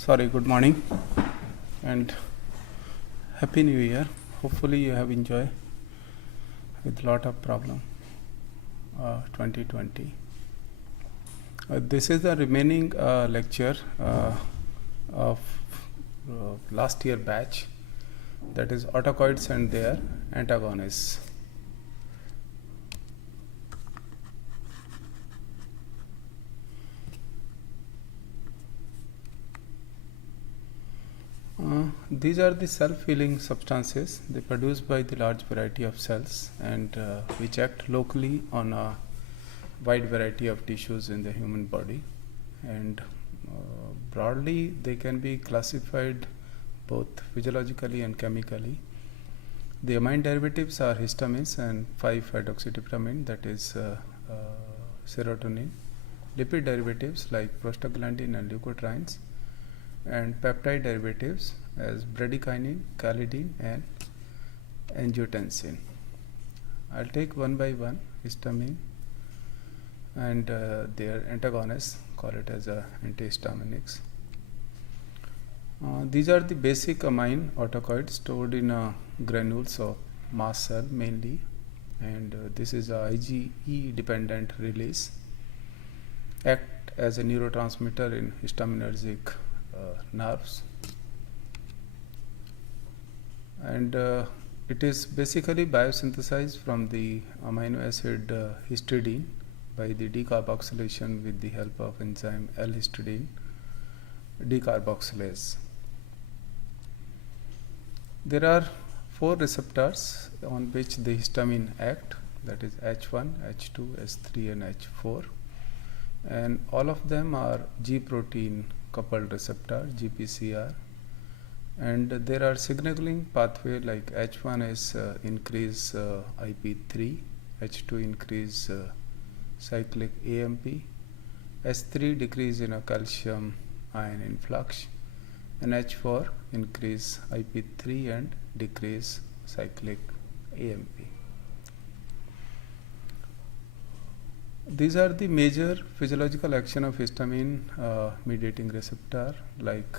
Sorry, good morning and happy new year. Hopefully you have enjoyed with lot of problem 2020. This is the remaining lecture of last year batch, that is autocoids and their antagonists. These are the self-healing substances. They produced by the large variety of cells and which act locally on a wide variety of tissues in the human body. And broadly, they can be classified both physiologically and chemically. The amine derivatives are histamines and 5-hydroxytryptamine, that is serotonin. Lipid derivatives like prostaglandin and leukotrienes, and peptide derivatives as bradykinin, kallidin and angiotensin. I'll take one by one. Histamine and their antagonists, call it as antihistaminics. These are the basic amine autocoids stored in granules of mast cell mainly, and this is a IgE dependent release, act as a neurotransmitter in histaminergic nerves, and it is basically biosynthesized from the amino acid histidine by the decarboxylation with the help of enzyme L-histidine decarboxylase. There are 4 receptors on which the histamine act, that is H1, H2, H3 and H4, and all of them are G protein coupled receptor, GPCR, and there are signaling pathway like H1 is increase IP3, H2 increase cyclic AMP, H3 decrease in a calcium ion influx, and H4 increase IP3 and decrease cyclic AMP. These are the major physiological action of histamine mediating receptor, like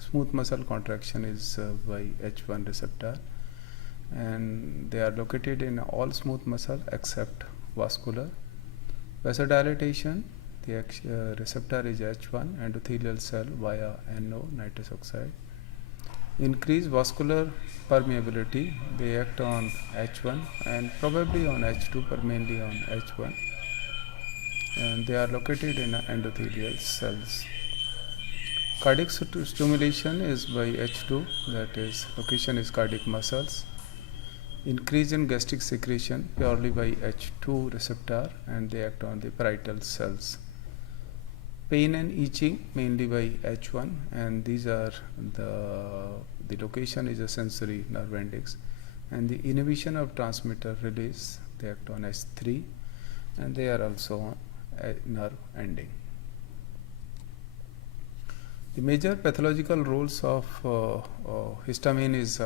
smooth muscle contraction is by H1 receptor, and they are located in all smooth muscle except vascular. Vasodilatation, the receptor is H1, endothelial cell via NO, nitrous oxide. Increase vascular permeability, they act on H1 and probably on H2, but mainly on H1, and they are located in endothelial cells. Cardiac stimulation is by H2, that is location is cardiac muscles. Increase in gastric secretion purely by H2 receptor, and they act on the parietal cells. Pain and itching mainly by H1, and these are the location is a sensory nerve endings, and the inhibition of transmitter release, they act on H3, and they are also on nerve ending. The major pathological roles of histamine is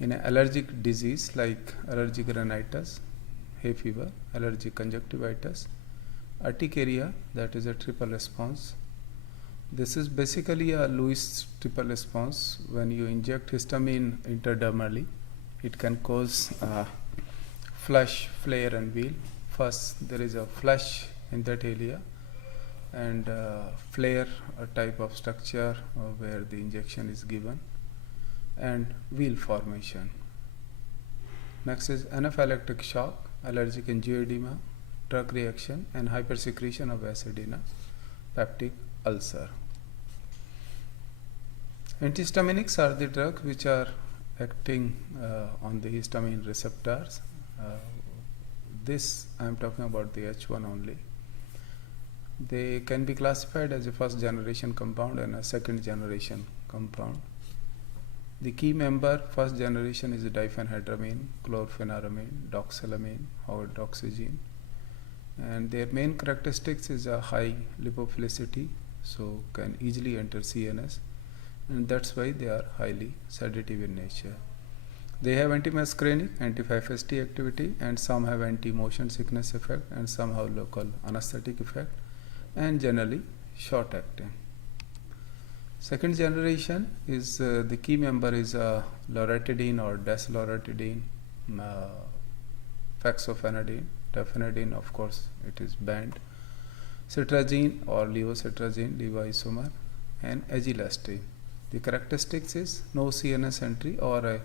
in allergic disease like allergic rhinitis, hay fever, allergic conjunctivitis, urticaria, that is a triple response. This is basically a Lewis triple response. When you inject histamine intradermally, it can cause flush, flare and wheal. First there is a flush in that area, and flare, a type of structure where the injection is given, and wheal formation. Next is anaphylactic shock, allergic angioedema, drug reaction and hypersecretion of acid in a peptic ulcer. Antihistaminics are the drugs which are acting on the histamine receptors. This I am talking about the H1 only. They can be classified as a first generation compound and a second generation compound. The key member first generation is diphenhydramine, chlorpheniramine, doxylamine or doxygen, and their main characteristics is a high lipophilicity, so can easily enter CNS, and that's why they are highly sedative in nature. They have antimuscarinic, anti-5-HT activity, and some have anti-motion sickness effect, and some have local anesthetic effect, and generally short acting. Second generation is the key member is loratadine or desloratadine, uh, fexofenadine, tafenadine, of course it is banned, cetrazine or levocetrazine, levoisomer, and agilastine. The characteristics is no CNS entry or a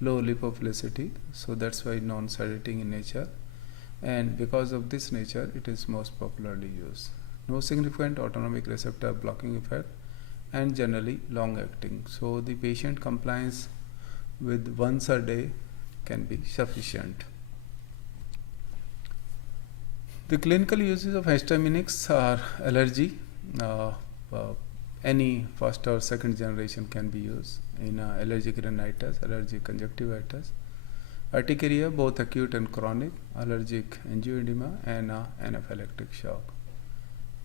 low lipophilicity, so that's why non-sedating in nature, and because of this nature it is most popularly used. No significant autonomic receptor blocking effect and generally long acting, so the patient compliance with once a day can be sufficient. The clinical uses of histaminics are allergy. Uh, uh, any first or second generation can be used in allergic rhinitis, allergic conjunctivitis, urticaria, both acute and chronic, allergic angioedema, and anaphylactic shock.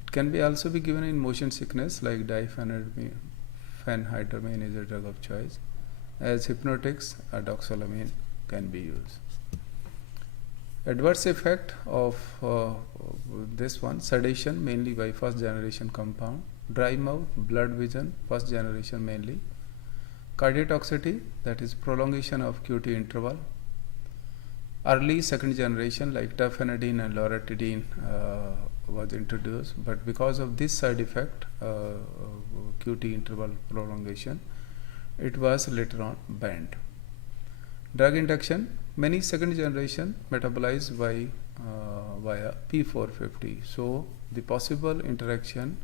It can be also be given in motion sickness, like diphenhydramine is a drug of choice. As hypnotics, doxolamine can be used. Adverse effect of this one: sedation, mainly by first generation compound; dry mouth, blurred vision, first generation mainly; cardiotoxicity, that is prolongation of QT interval; early second generation like tafenadine and loratadine was introduced, but because of this side effect, QT interval prolongation, it was later on banned. Drug induction: many second generation metabolize via P450, so the possible interaction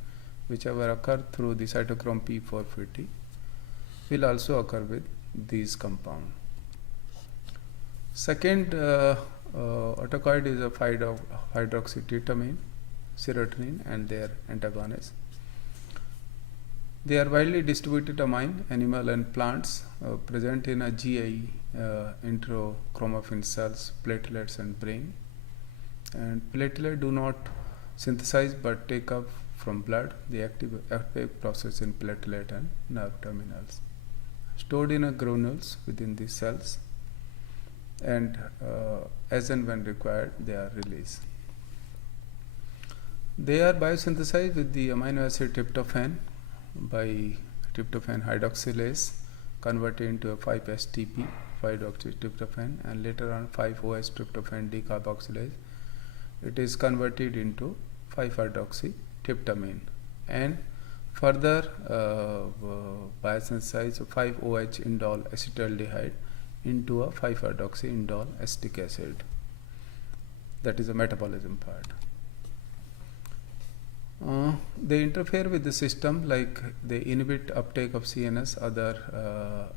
whichever occur through the cytochrome P450 will also occur with these compound. Second autocoid is a hydroxytryptamine, serotonin, and their antagonists. They are widely distributed among animal and plants, present in a GI, enterochromaffin cells, platelets, and brain. And platelet do not synthesize but take up from blood the active process in platelet and nerve terminals. Stored in a granules within the cells, and as and when required, they are released. They are biosynthesized with the amino acid tryptophan by tryptophan hydroxylase, converted into a 5-HTP, 5-hydroxytryptophan, and later on 5-OH tryptophan decarboxylase. It is converted into 5-hydroxytryptamine, and further biosynthesized 5-OH indole acetaldehyde into a 5-hydroxy-indole acetic acid. That is a metabolism part. They interfere with the system, like they inhibit uptake of CNS, other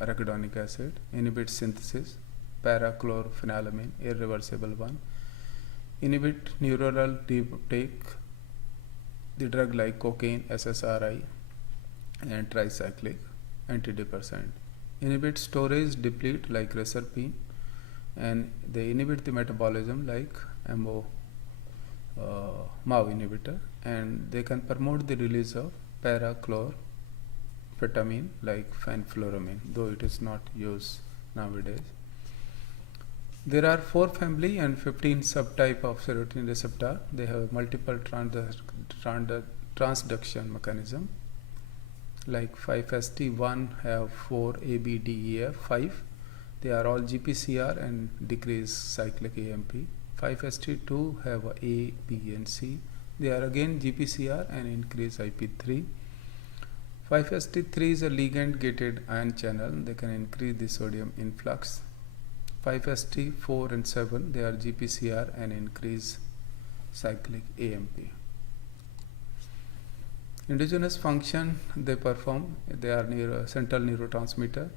arachidonic acid, inhibit synthesis, parachlorophenyllamine, irreversible one, inhibit neuronal reuptake, the drug like cocaine, SSRI, and tricyclic antidepressant, inhibit storage deplete like reserpine, and they inhibit the metabolism like MAO inhibitor, and they can promote the release of parachlorophenyllamine like fenfluramine, though it is not used nowadays. There are 4 family and 15 subtype of serotonin receptor. They have multiple transduction mechanism, like 5-HT1 have 4 A, B, D, E, F, 5. They are all GPCR and decrease cyclic AMP. 5-HT2 have A, B, and C. They are again GPCR and increase IP3. 5-HT3 is a ligand gated ion channel. They can increase the sodium influx. 5-HT4 and 7, they are GPCR and increase cyclic AMP. Endogenous function they perform: they are central neurotransmitter,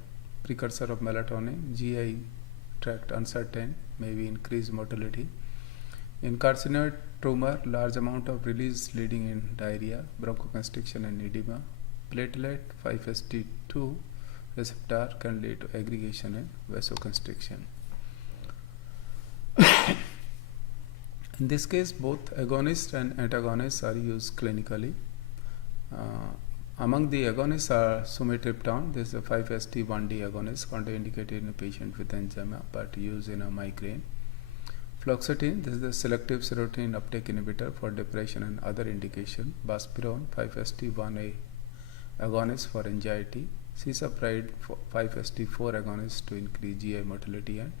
precursor of melatonin, GI tract uncertain, maybe increased motility. In carcinoid tumor, large amount of release leading in diarrhea, bronchoconstriction, and edema. Platelet 5-HT2 receptor can lead to aggregation and vasoconstriction. In this case, both agonists and antagonists are used clinically. Among the agonists are sumatriptan. This is a 5-HT1D agonist, contraindicated in a patient with angina but used in a migraine. Fluoxetine, this is the selective serotonin uptake inhibitor for depression and other indication. Buspirone, 5-HT1A agonist for anxiety, C-substrate 5-HT4 agonist to increase GI motility and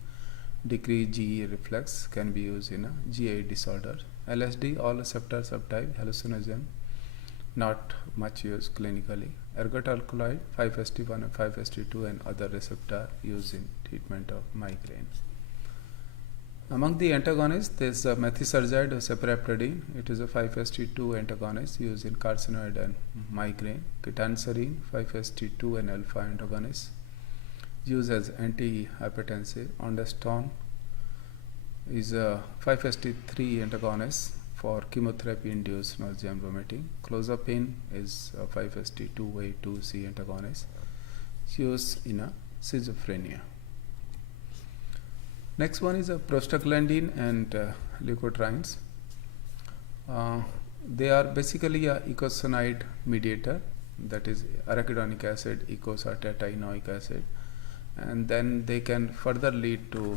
decrease GE reflex, can be used in a GI disorder. LSD, all receptor subtype, hallucinogen, not much used clinically. Ergot alkaloid 5-HT1 and 5-HT2 and other receptor used in treatment of migraine. Among the antagonists, there is methisergide or cepraptadine. It is a 5-HT2 antagonist used in carcinoid and migraine. Ketanserine 5-HT2 and alpha antagonist used as antihypertensive. Ondansetron is a 5-HT3 antagonist for chemotherapy-induced nausea and vomiting. Clozapine is a 5-HT2A2C antagonist used in a schizophrenia. Next one is a prostaglandin and leukotrienes. They are basically a eicosanoid mediator, that is arachidonic acid, eicos or tetinoic acid, and then they can further lead to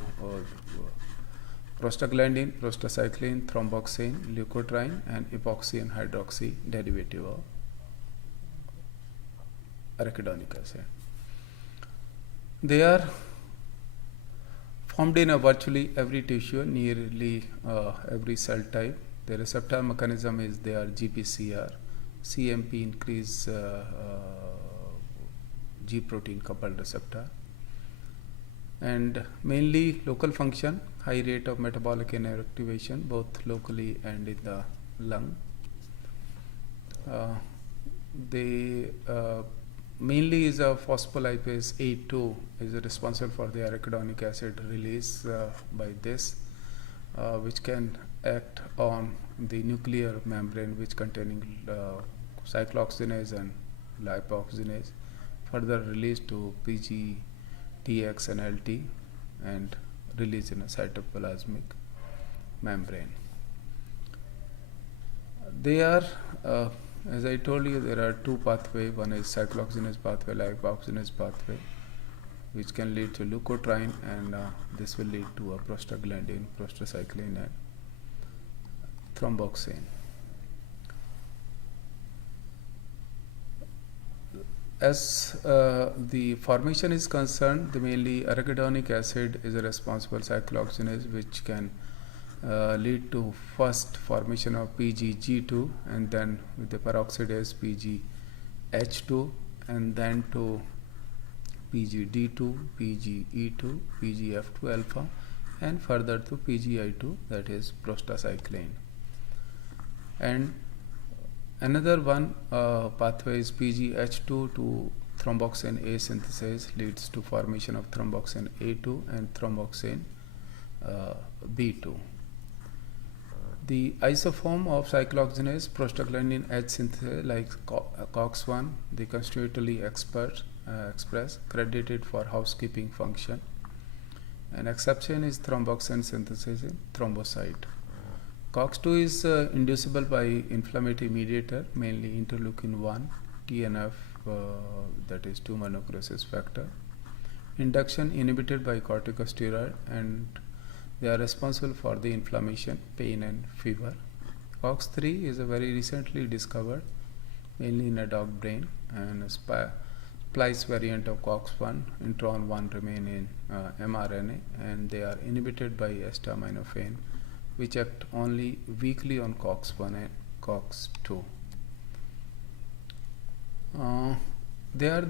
prostaglandin, prostacyclin, thromboxane, leukotriene, and epoxy and hydroxy derivative of arachidonic acid. They are formed in a virtually every tissue, nearly every cell type. The receptor mechanism is they are GPCR, CMP increase G protein coupled receptor, and mainly local function, high rate of metabolic inactivation both locally and in the lung. They mainly is a phospholipase A2 is responsible for the arachidonic acid release by this, which can act on the nuclear membrane which containing cyclooxygenase and lipoxygenase, further released to PG, TX and LT and released in a cytoplasmic membrane. They are as I told you, there are two pathways. One is cyclooxygenase pathway, lipoxygenase pathway, which can lead to leukotriene, and this will lead to a prostaglandin, prostacyclin, and thromboxane. As the formation is concerned, the mainly arachidonic acid is a responsible cyclooxygenase, which can lead to first formation of PGG2 and then with the peroxidase PGH2 and then to PGD2, PGE2, PGF2 alpha and further to PGI2, that is prostacyclin. And another one pathway is PGH2 to thromboxane A synthesis leads to formation of thromboxane A2 and thromboxane B2. The isoform of cyclooxygenase prostaglandin H synthesis like COX-1, the constitutively express credited for housekeeping function. An exception is thromboxane synthesis in thrombocyte. COX-2 is inducible by inflammatory mediator, mainly interleukin-1, TNF, that is tumor necrosis factor. Induction inhibited by corticosteroid, and they are responsible for the inflammation, pain and fever. COX-3 is a very recently discovered, mainly in a dog brain, and a splice variant of COX-1, intron 1 remain in mRNA, and they are inhibited by acetaminophen, which act only weakly on COX-1 and COX-2. They are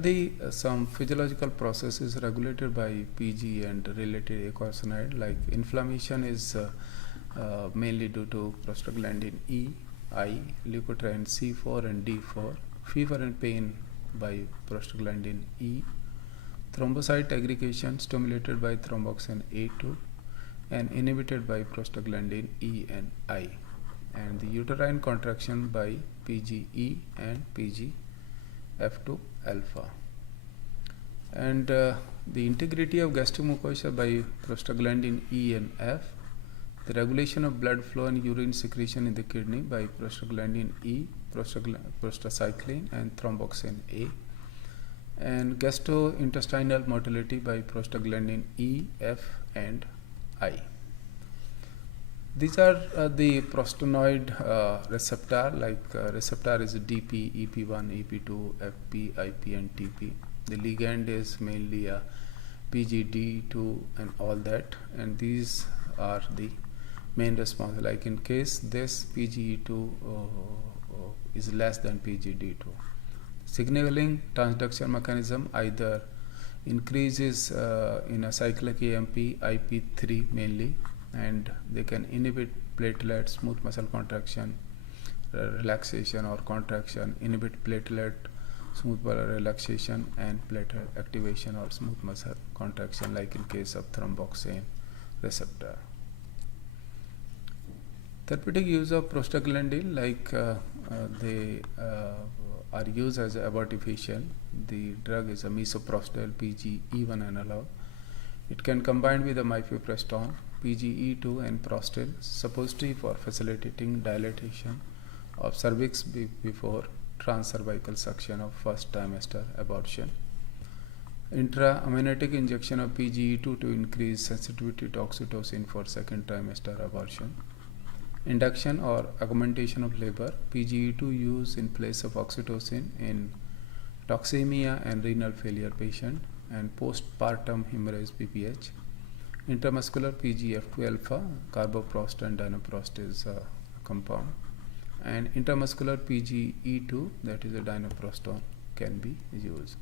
some physiological processes regulated by PG and related eicosanoid, like inflammation is mainly due to prostaglandin E, I, leukotriene C4 and D4, fever and pain by prostaglandin E, thrombocyte aggregation stimulated by thromboxane A2 and inhibited by prostaglandin E and I, and the uterine contraction by PGE and PGF2 alpha. And the integrity of gastrocmucosa by prostaglandin E and F, the regulation of blood flow and urine secretion in the kidney by prostaglandin E, prostacyclin and thromboxane A, and gastrointestinal motility by prostaglandin E, F and I. These are the prostanoid receptor, like receptor is DP, EP1, EP2, FP, IP, and TP. The ligand is mainly PGD2 and all that, and these are the main response. Like in case this PGE2 is less than PGD2, signaling transduction mechanism either increases in a cyclic AMP IP3 mainly, and they can inhibit platelet smooth muscle contraction, relaxation or contraction, inhibit platelet smooth muscle relaxation, and platelet activation or smooth muscle contraction, like in case of thromboxane receptor. Therapeutic use of prostaglandin, like they are used as abortifacient. The drug is a misoprostol PGE1 analog. It can combine with a mifepristone, PGE2, and prostil, supposedly for facilitating dilatation of cervix before transcervical suction of first trimester abortion. Intra-amniotic injection of PGE2 to increase sensitivity to oxytocin for second trimester abortion. Induction or augmentation of labor, PGE2 used in place of oxytocin in toxemia and renal failure patient, and postpartum hemorrhage PPH. Intramuscular PGF2 alpha, carboprost and dinoprost is a compound, and intramuscular PGE2, that is a dinoprostone, can be used.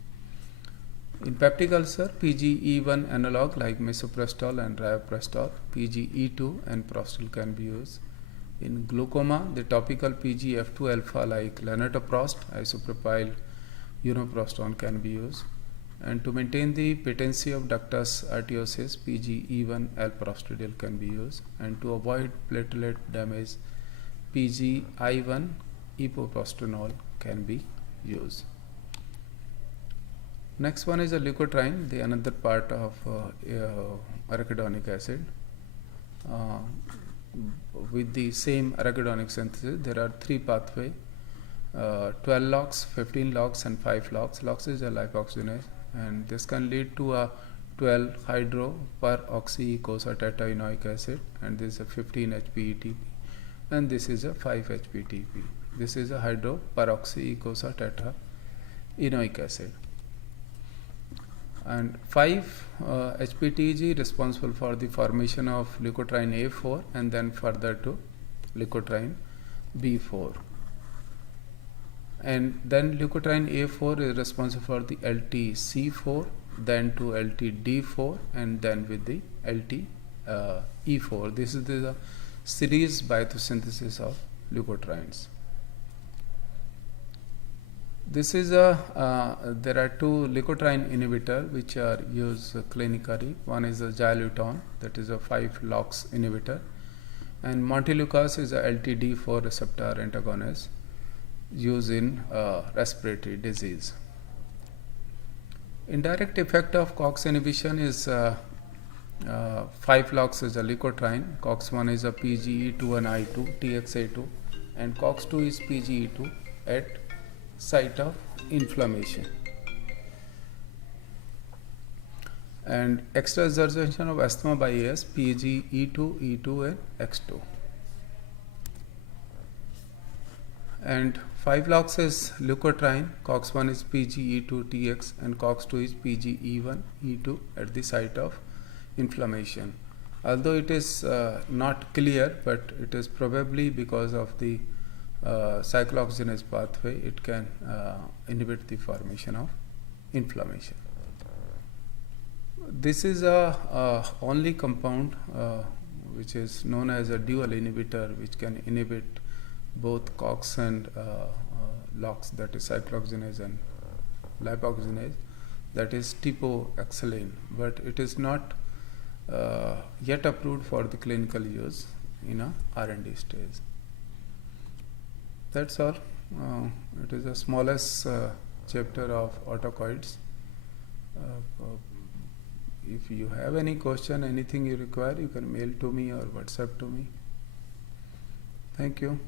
In peptic ulcer, PGE1 analog like misoprostol and rioprostol, PGE2 and prostil can be used. In glaucoma, the topical PGF2 alpha like lansoprazole, isopropyl uniprostone can be used. And to maintain the patency of ductus arteriosus, PGE1 alprostadil can be used. And to avoid platelet damage, PGI1 epoprostenol can be used. Next one is a leukotriene, the another part of arachidonic acid. With the same arachidonic synthesis, there are three pathways: 12 LOX, 15 LOX, and 5 LOX. LOX is a lipoxygenase, and this can lead to a 12 hydro peroxyeicosa tetraenoic acid, and this is a 15 HPETP, and this is a 5 HPTP. This is a hydro peroxyeicosa tetraenoic acid. And 5 HPTG responsible for the formation of leukotriene A4 and then further to leukotriene B4. And then leukotriene A4 is responsible for the LTC4, then to LTD4, and then with the LTE4. This is the series biosynthesis of leukotrienes. This is there are two leukotriene inhibitors which are used clinically. One is a xylitol, that is a 5 LOX inhibitor, and montelukast is a LTD4 receptor antagonist used in respiratory disease. Indirect effect of COX inhibition is 5 LOX is a leukotriene, COX1 is a PGE2 and I2, TXA2, and COX2 is PGE2 at site of inflammation. And extrazertion of asthma by AS, PGE2, E2, and X2. And 5 LOX is leukotriene, COX1 is PGE2 TX, and COX2 is PGE1 E2 at the site of inflammation. Although it is not clear, but it is probably because of the cyclooxygenase pathway, it can inhibit the formation of inflammation. This is a only compound which is known as a dual inhibitor, which can inhibit both COX and LOX, that is cyclooxygenase and lipoxygenase, that is tipoxylane, but it is not yet approved for the clinical use in a R&D stage. That's all. It is the smallest chapter of autocoids. If you have any question, anything you require, you can mail to me or WhatsApp to me. Thank you.